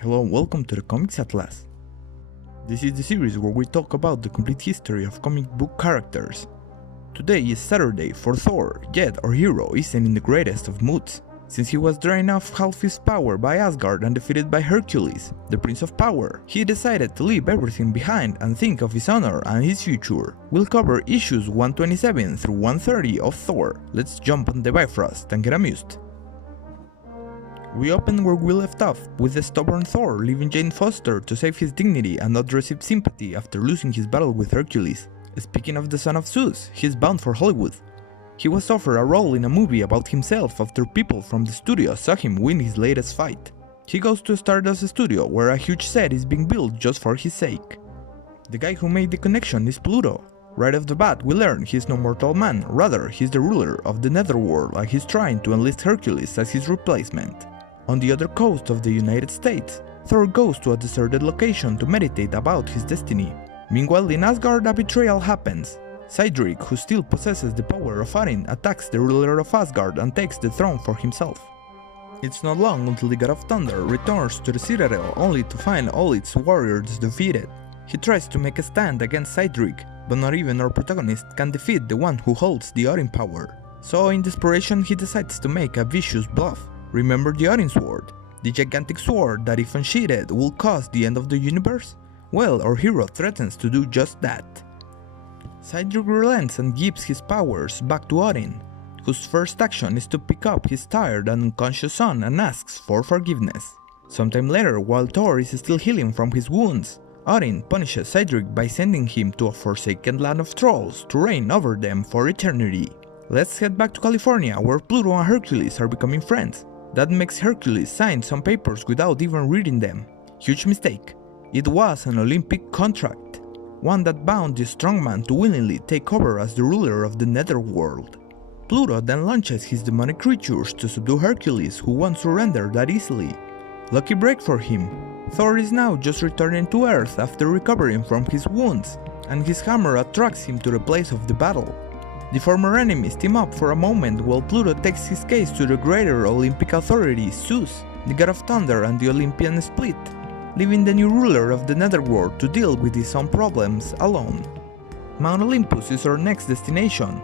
Hello and welcome to the Comics Atlas. This is the series where we talk about the complete history of comic book characters. Today is Saturday for Thor, yet our hero isn't in the greatest of moods, since he was drained of half his power by Asgard and defeated by Hercules, the Prince of Power. He decided to leave everything behind and think of his honor and his future. We'll cover issues 127 through 130 of Thor. Let's jump on the Bifrost and get amused. We open where we left off, with the stubborn Thor leaving Jane Foster to save his dignity and not receive sympathy after losing his battle with Hercules. Speaking of the son of Zeus, he is bound for Hollywood. He was offered a role in a movie about himself after people from the studio saw him win his latest fight. He goes to Stardust Studio, where a huge set is being built just for his sake. The guy who made the connection is Pluto. Right off the bat we learn he's no mortal man, rather he's the ruler of the Netherworld and he's trying to enlist Hercules as his replacement. On the other coast of the United States, Thor goes to a deserted location to meditate about his destiny. Meanwhile in Asgard a betrayal happens. Sindri, who still possesses the power of Odin, attacks the ruler of Asgard and takes the throne for himself. It's not long until the God of Thunder returns to the Citadel only to find all its warriors defeated. He tries to make a stand against Sindri, but not even our protagonist can defeat the one who holds the Odin power. So in desperation he decides to make a vicious bluff. Remember the Odin sword? The gigantic sword that if unsheathed will cause the end of the universe? Well, our hero threatens to do just that. Sindri relents and gives his powers back to Odin, whose first action is to pick up his tired and unconscious son and asks for forgiveness. Sometime later, while Thor is still healing from his wounds, Odin punishes Sindri by sending him to a forsaken land of trolls to reign over them for eternity. Let's head back to California, where Pluto and Hercules are becoming friends. That makes Hercules sign some papers without even reading them. Huge mistake. It was an Olympic contract, one that bound the strongman to willingly take over as the ruler of the Netherworld. Pluto then launches his demonic creatures to subdue Hercules, who won't surrender that easily. Lucky break for him. Thor is now just returning to Earth after recovering from his wounds, and his hammer attracts him to the place of the battle. The former enemies team up for a moment while Pluto takes his case to the greater Olympic authority Zeus, the god of thunder, and the Olympian split, leaving the new ruler of the Netherworld to deal with his own problems alone. Mount Olympus is our next destination.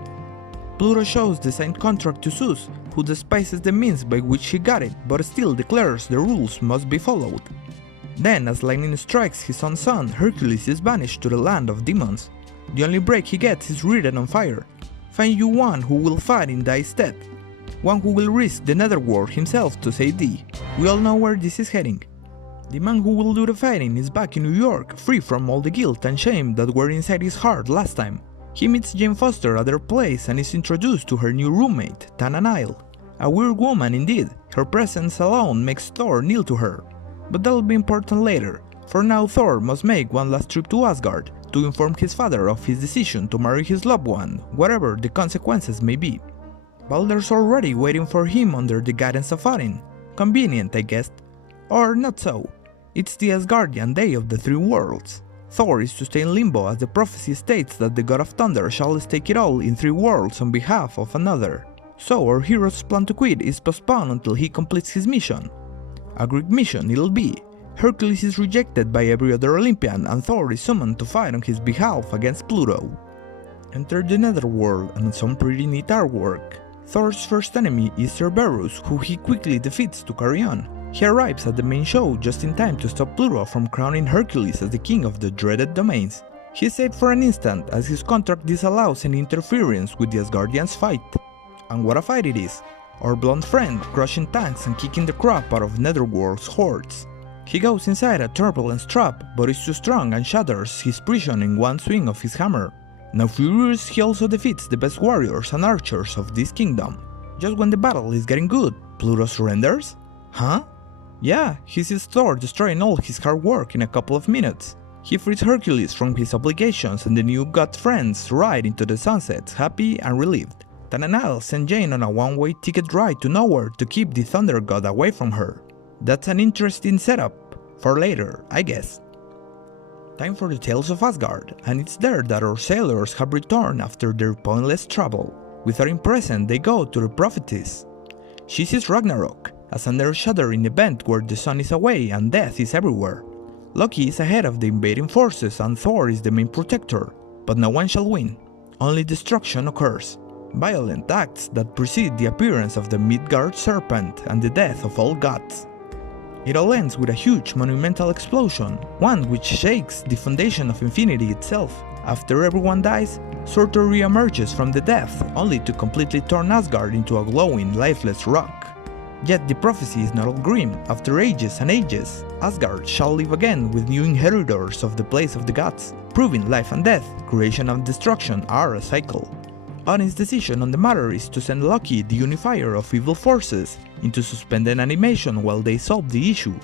Pluto shows the signed contract to Zeus, who despises the means by which he got it, but still declares the rules must be followed. Then, as lightning strikes his own son, Hercules is banished to the land of demons. The only break he gets is written on fire. Find you one who will fight in thy stead, one who will risk the Netherworld himself to save thee. We all know where this is heading. The man who will do the fighting is back in New York, free from all the guilt and shame that were inside his heart last time. He meets Jane Foster at their place and is introduced to her new roommate, Tana Nile. A weird woman indeed, her presence alone makes Thor kneel to her. But that'll be important later. For now Thor must make one last trip to Asgard, to inform his father of his decision to marry his loved one, whatever the consequences may be. Balder's already waiting for him under the guidance of Odin. Convenient, I guess. Or not so. It's the Asgardian Day of the Three Worlds. Thor is to stay in limbo as the prophecy states that the god of thunder shall stake it all in three worlds on behalf of another. So our hero's plan to quit is postponed until he completes his mission. A Greek mission it'll be. Hercules is rejected by every other Olympian and Thor is summoned to fight on his behalf against Pluto. Enter the Netherworld and some pretty neat artwork. Thor's first enemy is Cerberus, who he quickly defeats to carry on. He arrives at the main show just in time to stop Pluto from crowning Hercules as the king of the dreaded domains. He is saved for an instant as his contract disallows any interference with the Asgardians' fight. And what a fight it is! Our blonde friend crushing tanks and kicking the crap out of Netherworld's hordes. He goes inside a turbulence trap, but is too strong and shatters his prison in one swing of his hammer. Now furious, he also defeats the best warriors and archers of this kingdom. Just when the battle is getting good, Pluto surrenders? Huh? Yeah, he sees Thor destroying all his hard work in a couple of minutes. He frees Hercules from his obligations and the new god friends ride into the sunset, happy and relieved. Tananal sends Jane on a one-way ticket ride to nowhere to keep the thunder god away from her. That's an interesting setup, for later, I guess. Time for the Tales of Asgard, and it's there that our sailors have returned after their pointless travel. With Odin present, they go to the prophetess. She sees Ragnarok, as an earth-shattering event where the sun is away and death is everywhere. Loki is ahead of the invading forces and Thor is the main protector, but no one shall win. Only destruction occurs. Violent acts that precede the appearance of the Midgard serpent and the death of all gods. It all ends with a huge monumental explosion, one which shakes the foundation of infinity itself. After everyone dies, Surtur re-emerges from the death, only to completely turn Asgard into a glowing, lifeless rock. Yet the prophecy is not all grim. After ages and ages, Asgard shall live again with new inheritors of the place of the gods, proving life and death, creation and destruction are a cycle. Odin's decision on the matter is to send Loki, the unifier of evil forces, into suspended animation while they solve the issue.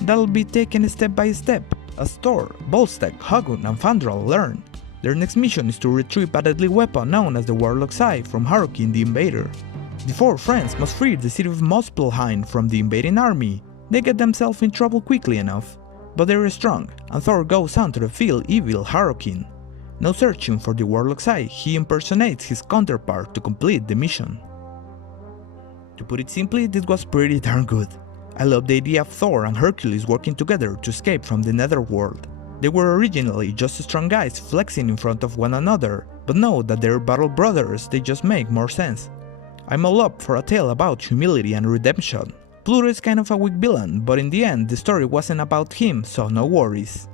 That'll be taken step by step, as Thor, Volstagg, Huggun and Fandral learn. Their next mission is to retrieve a deadly weapon known as the Warlock's Eye from Hercules the Invader. The four friends must free the city of Muspelheim from the invading army. They get themselves in trouble quickly enough, but they're strong, and Thor goes on to defeat evil Hercules. Now searching for the Warlock's Eye, he impersonates his counterpart to complete the mission. To put it simply, this was pretty darn good. I love the idea of Thor and Hercules working together to escape from the Netherworld. They were originally just strong guys flexing in front of one another, but now that they're battle brothers, they just make more sense. I'm all up for a tale about humility and redemption. Pluto is kind of a weak villain, but in the end the story wasn't about him, so no worries.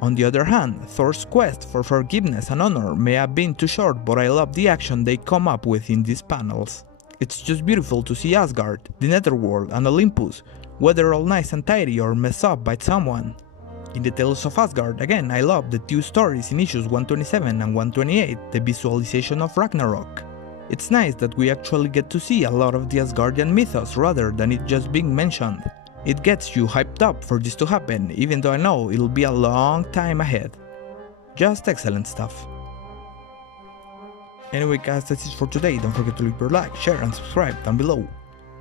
On the other hand, Thor's quest for forgiveness and honor may have been too short, but I love the action they come up with in these panels. It's just beautiful to see Asgard, the Netherworld and Olympus, whether all nice and tidy or messed up by someone. In the Tales of Asgard, again I love the two stories in issues 127 and 128, the visualization of Ragnarok. It's nice that we actually get to see a lot of the Asgardian mythos rather than it just being mentioned. It gets you hyped up for this to happen, even though I know it'll be a long time ahead. Just excellent stuff. Anyway guys, that's it for today. Don't forget to leave your like, share and subscribe down below.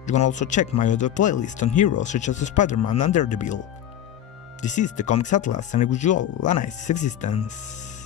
You can also check my other playlist on heroes such as Spider-Man and Daredevil. This is the Comics Atlas and I wish you all a nice existence.